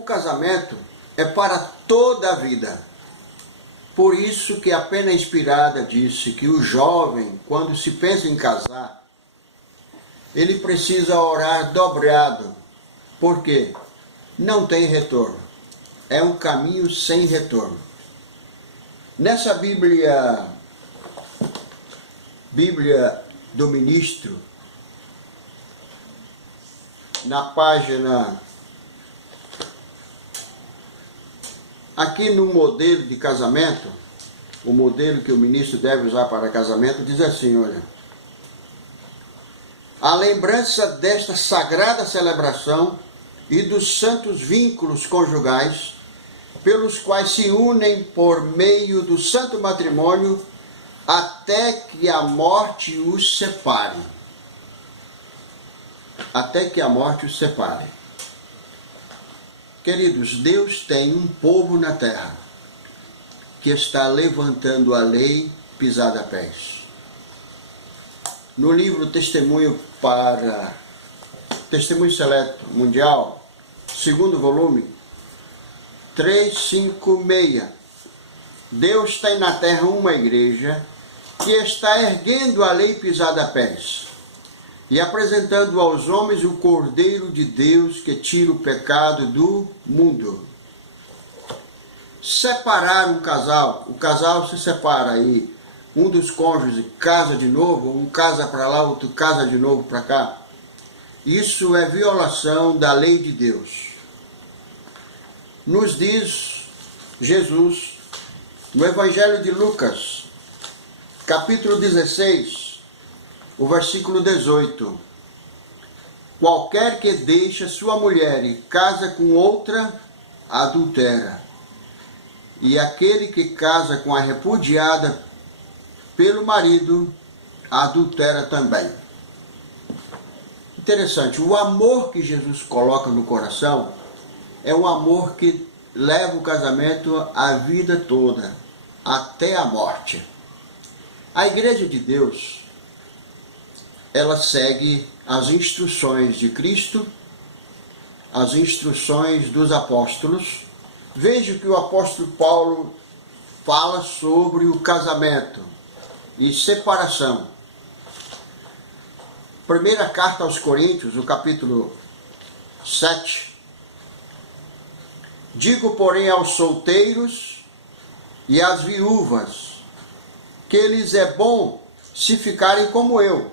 O casamento é para toda a vida. Por isso que a Pena Inspirada disse que o jovem, quando se pensa em casar, ele precisa orar dobrado. Por quê? Não tem retorno. É um caminho sem retorno. Nessa Bíblia do Ministro, na página, aqui no modelo de casamento, o modelo que o ministro deve usar para casamento, diz assim, olha: a lembrança desta sagrada celebração e dos santos vínculos conjugais, pelos quais se unem por meio do santo matrimônio, até que a morte os separe. Até que a morte os separe. Queridos, Deus tem um povo na terra que está levantando a lei pisada a pés. No livro Testemunho Seleto Mundial, segundo volume, 356, Deus tem na terra uma igreja que está erguendo a lei pisada a pés e apresentando aos homens o Cordeiro de Deus que tira o pecado do mundo. Separar um casal, o casal se separa aí, um dos cônjuges casa de novo, um casa para lá, outro casa de novo para cá. Isso é violação da lei de Deus. Nos diz Jesus, no Evangelho de Lucas, capítulo 16, o versículo 18. Qualquer que deixa sua mulher e casa com outra, adultera. E aquele que casa com a repudiada pelo marido, adultera também. Interessante, o amor que Jesus coloca no coração é um amor que leva o casamento a vida toda, até a morte. A Igreja de Deus, ela segue as instruções de Cristo, as instruções dos apóstolos. Veja que o apóstolo Paulo fala sobre o casamento e separação. Primeira carta aos Coríntios, o capítulo 7. Digo, porém, aos solteiros e às viúvas, que lhes é bom se ficarem como eu.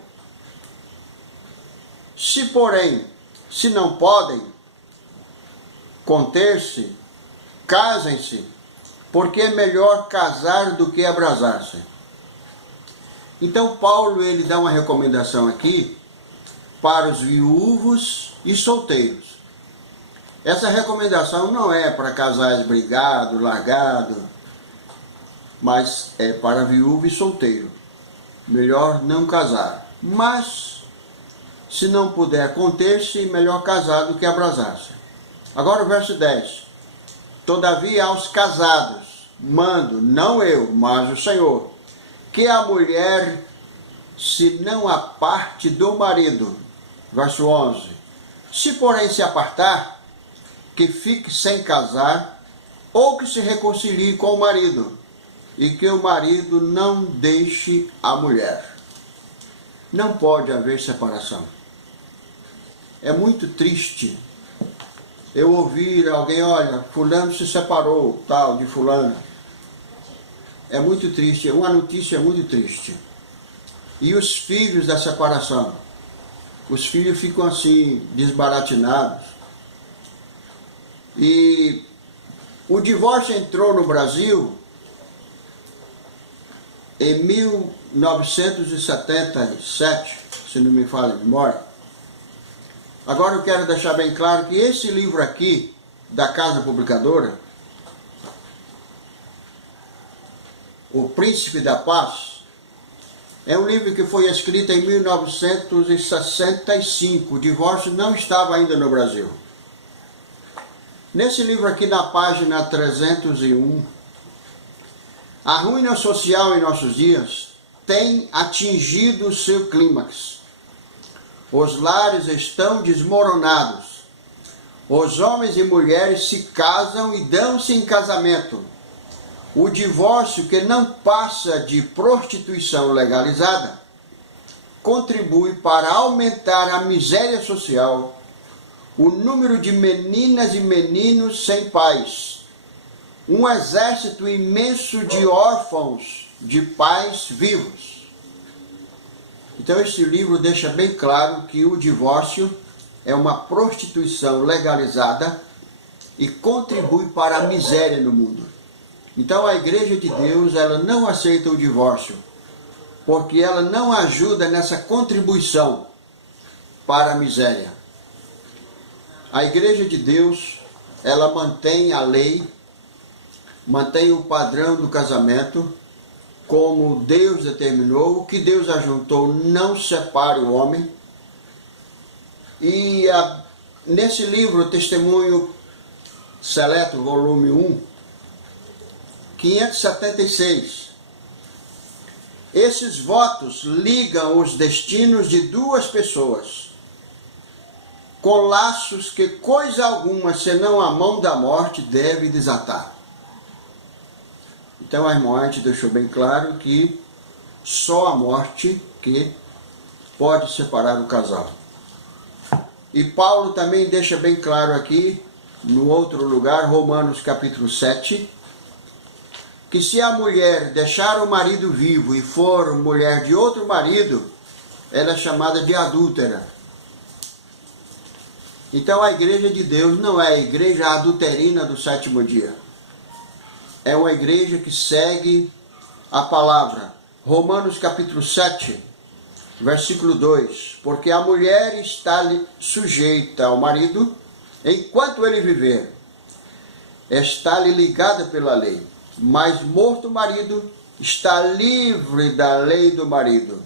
Se, porém, se não podem conter-se, casem-se, porque é melhor casar do que abrasar-se. Então, Paulo, ele dá uma recomendação aqui para os viúvos e solteiros. Essa recomendação não é para casais brigados, largados, mas é para viúvo e solteiro. Melhor não casar. Mas, se não puder conter-se, melhor casar do que abrasar-se. Agora o verso 10. Todavia aos casados mando, não eu, mas o Senhor, que a mulher se não aparte do marido. Verso 11. Se porém se apartar, que fique sem casar, ou que se reconcilie com o marido, e que o marido não deixe a mulher. Não pode haver separação. É muito triste eu ouvir alguém, olha, fulano se separou, tal, de fulano. É muito triste, uma notícia muito triste. E os filhos da separação? Os filhos ficam assim, desbaratinados. E o divórcio entrou no Brasil em 1977, se não me falha a memória. Agora eu quero deixar bem claro que esse livro aqui, da Casa Publicadora, O Príncipe da Paz, é um livro que foi escrito em 1965. O divórcio não estava ainda no Brasil. Nesse livro aqui, na página 301, a ruína social em nossos dias tem atingido o seu clímax. Os lares estão desmoronados. Os homens e mulheres se casam e dão-se em casamento. O divórcio, que não passa de prostituição legalizada, contribui para aumentar a miséria social, o número de meninas e meninos sem pais, um exército imenso de órfãos de pais vivos. Então esse livro deixa bem claro que o divórcio é uma prostituição legalizada e contribui para a miséria no mundo. Então a Igreja de Deus, ela não aceita o divórcio, porque ela não ajuda nessa contribuição para a miséria. A Igreja de Deus, ela mantém a lei, mantém o padrão do casamento, como Deus determinou. O que Deus ajuntou, não separe o homem. E nesse livro, Testemunho Seleto, volume 1, 576, esses votos ligam os destinos de duas pessoas, com laços que coisa alguma, senão a mão da morte, deve desatar. Então a irmã White deixou bem claro que só a morte que pode separar o casal. E Paulo também deixa bem claro aqui, no outro lugar, Romanos capítulo 7, que se a mulher deixar o marido vivo e for mulher de outro marido, ela é chamada de adúltera. Então a Igreja de Deus não é a igreja adulterina do sétimo dia. É uma igreja que segue a palavra. Romanos capítulo 7, versículo 2. Porque a mulher está sujeita ao marido enquanto ele viver. Está-lhe ligada pela lei. Mas morto o marido, está livre da lei do marido.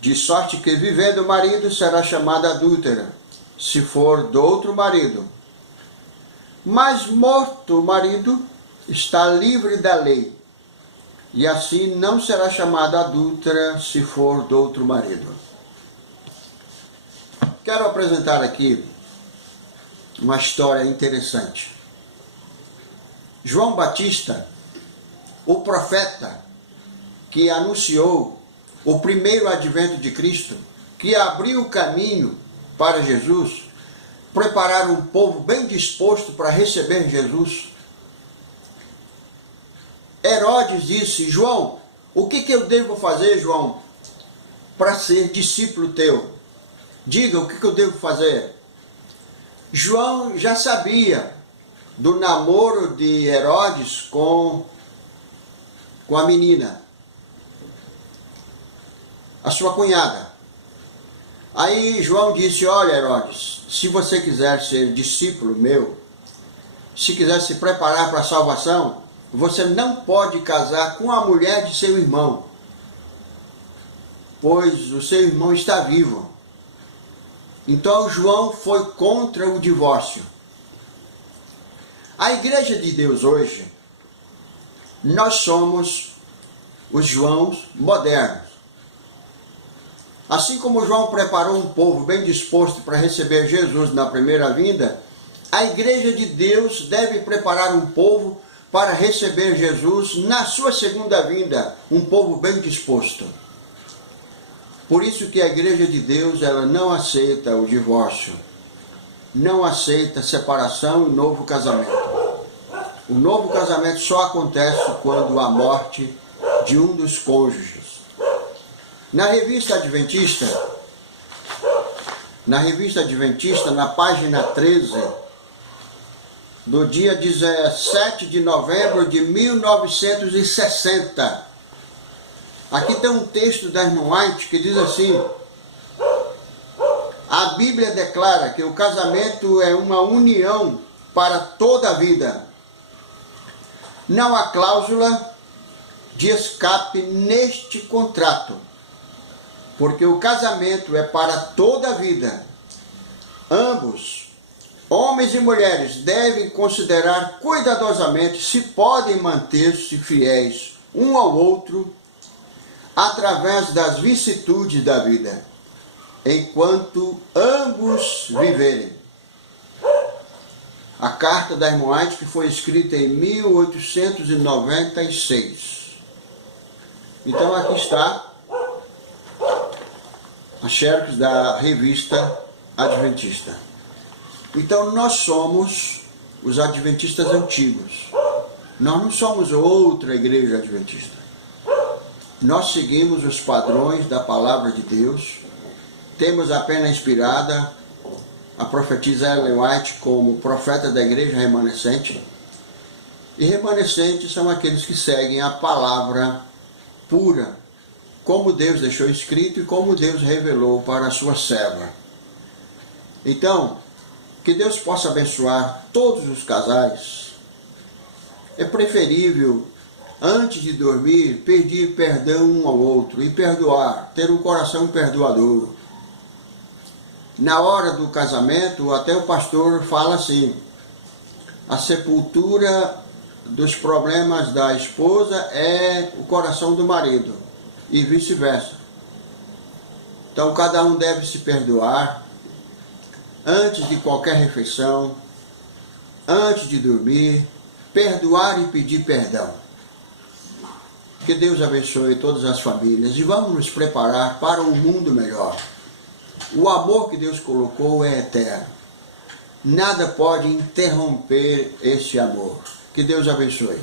De sorte que vivendo o marido será chamada adúltera, se for do outro marido. Mas morto o marido, está livre da lei, e assim não será chamada adúltera se for do outro marido. Quero apresentar aqui uma história interessante. João Batista, o profeta que anunciou o primeiro advento de Cristo, que abriu o caminho para Jesus, preparar um povo bem disposto para receber Jesus. Herodes disse: João, o que eu devo fazer, João, para ser discípulo teu? Diga o que eu devo fazer. João já sabia do namoro de Herodes com a menina, a sua cunhada. Aí João disse: olha, Herodes, se você quiser ser discípulo meu, se quiser se preparar para a salvação, você não pode casar com a mulher de seu irmão, pois o seu irmão está vivo. Então João foi contra o divórcio. A Igreja de Deus hoje, nós somos os Joãos modernos. Assim como João preparou um povo bem disposto para receber Jesus na primeira vinda, a Igreja de Deus deve preparar um povo para receber Jesus na sua segunda vinda, um povo bem disposto. Por isso que a Igreja de Deus, ela não aceita o divórcio, não aceita separação e novo casamento. O novo casamento só acontece quando há morte de um dos cônjuges. Na revista Adventista, na página 13, do dia 17 de novembro de 1960, aqui tem um texto da irmã White que diz assim: a Bíblia declara que o casamento é uma união para toda a vida. Não há cláusula de escape neste contrato, porque o casamento é para toda a vida. Ambos, homens e mulheres, devem considerar cuidadosamente se podem manter-se fiéis um ao outro através das vicissitudes da vida, enquanto ambos viverem. A carta da irmã White, que foi escrita em 1896. Então aqui está a xerox da revista Adventista. Então nós somos os adventistas antigos. Nós não somos outra igreja adventista. Nós seguimos os padrões da palavra de Deus. Temos a pena inspirada a profetisa Ellen White como profeta da igreja remanescente. E remanescentes são aqueles que seguem a palavra pura, como Deus deixou escrito e como Deus revelou para a sua serva. Então, que Deus possa abençoar todos os casais. É preferível, antes de dormir, pedir perdão um ao outro e perdoar, ter um coração perdoador. Na hora do casamento, até o pastor fala assim: a sepultura dos problemas da esposa é o coração do marido, e vice-versa. Então cada um deve se perdoar antes de qualquer refeição, antes de dormir, perdoar e pedir perdão. Que Deus abençoe todas as famílias e vamos nos preparar para um mundo melhor. O amor que Deus colocou é eterno. Nada pode interromper esse amor. Que Deus abençoe.